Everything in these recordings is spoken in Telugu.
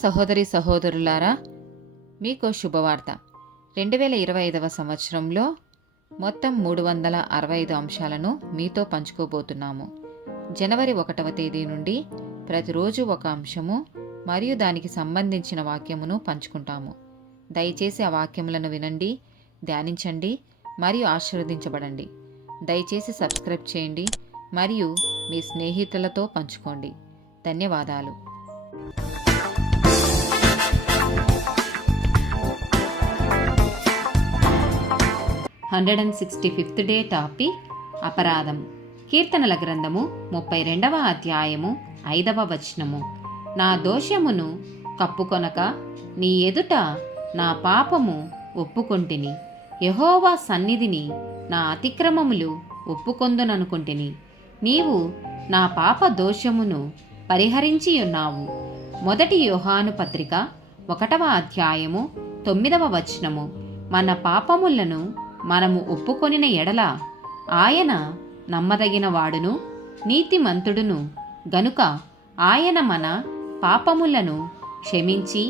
సహోదరి సహోదరులారా, మీకు శుభవార్త. 2025 సంవత్సరంలో మొత్తం 365 అంశాలను మీతో పంచుకోబోతున్నాము. జనవరి 1వ తేదీ నుండి ప్రతిరోజు ఒక అంశము మరియు దానికి సంబంధించిన వాక్యమును పంచుకుంటాము. దయచేసి ఆ వాక్యములను వినండి, ధ్యానించండి మరియు ఆశీర్వదించబడండి. దయచేసి సబ్స్క్రైబ్ చేయండి మరియు మీ స్నేహితులతో పంచుకోండి. ధన్యవాదాలు. 165th డే టాపిక్ అపరాధం. కీర్తనల గ్రంథము 32వ అధ్యాయము 5వ వచనము. నా దోషమును కప్పుకొనక నీ ఎదుట నా పాపము ఒప్పుకొంటిని. యెహోవా సన్నిధిని నా అతిక్రమములు ఒప్పుకొందుననుకుంటిని. నీవు నా పాప దోషమును పరిహరించి ఉన్నావు. మొదటి యోహాను పత్రిక 1వ అధ్యాయము 9వ వచనము. మన పాపములను మనము ఒప్పుకొనిన ఎడల ఆయన నమ్మదగిన వాడును నీతిమంతుడును గనుక ఆయన మన పాపములను క్షమించి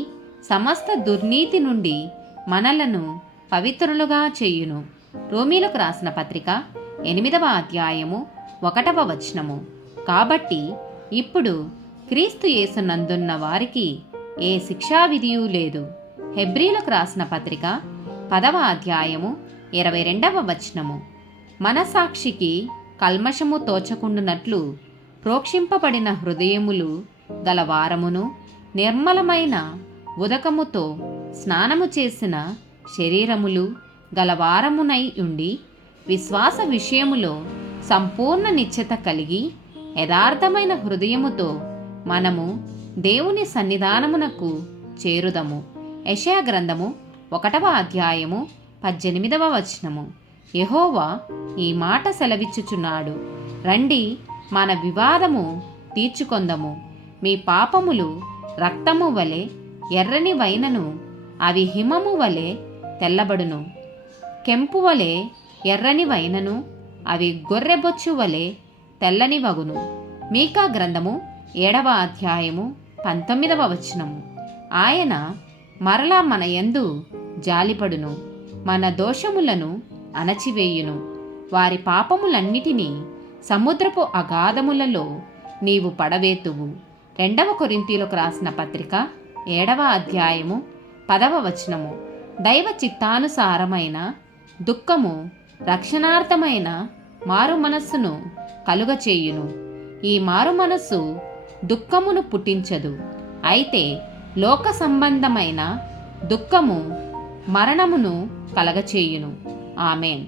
సమస్త దుర్నీతి నుండి మనలను పవిత్రులుగా చేయును. రోమీలకు రాసిన పత్రిక 8వ అధ్యాయము 1వ వచనము. కాబట్టి ఇప్పుడు క్రీస్తు యేసునందున్న వారికి ఏ శిక్షావిధియు లేదు. హెబ్రీలకు రాసిన పత్రిక 10వ అధ్యాయము 22వ వచనము. మనసాక్షికి కల్మషము తోచకుండునట్లు ప్రోక్షింపబడిన హృదయములు గల వారమును నిర్మలమైన ఉదకముతో స్నానము చేసిన శరీరములు గలవారమునై ఉండి విశ్వాస విషయములో సంపూర్ణ నిశ్చత కలిగి యథార్థమైన హృదయముతో మనము దేవుని సన్నిధానమునకు చేరుదము. యెషయా గ్రంథము 1వ అధ్యాయము 18వ వచనము. యెహోవా ఈ మాట సెలవిచ్చుచున్నాడు, రండి మన వివాదము తీర్చుకొందము. మీ పాపములు రక్తము వలె ఎర్రని వైనను అవి హిమము వలె తెల్లబడును. కెంపు వలె ఎర్రని వైనను అవి గొర్రెబొచ్చు వలె తెల్లని వగును. మీకా గ్రంథము 7వ అధ్యాయము 19వ వచనము. ఆయన మరలా మన యందు జాలిపడును, మన దోషములను అణచివేయును. వారి పాపములన్నిటినీ సముద్రపు అగాధములలో నీవు పడవేతువు. 2వ కొరింథీయులకు రాసిన పత్రిక 7వ అధ్యాయము 10వ వచనము. దైవ చిత్తానుసారమైన దుఃఖము రక్షణార్థమైన మారు మనస్సును కలుగచేయును. ఈ మారు మనస్సు దుఃఖమును పుట్టించదు, అయితే లోక సంబంధమైన దుఃఖము మరణమును కలగచేయును. ఆమేన్.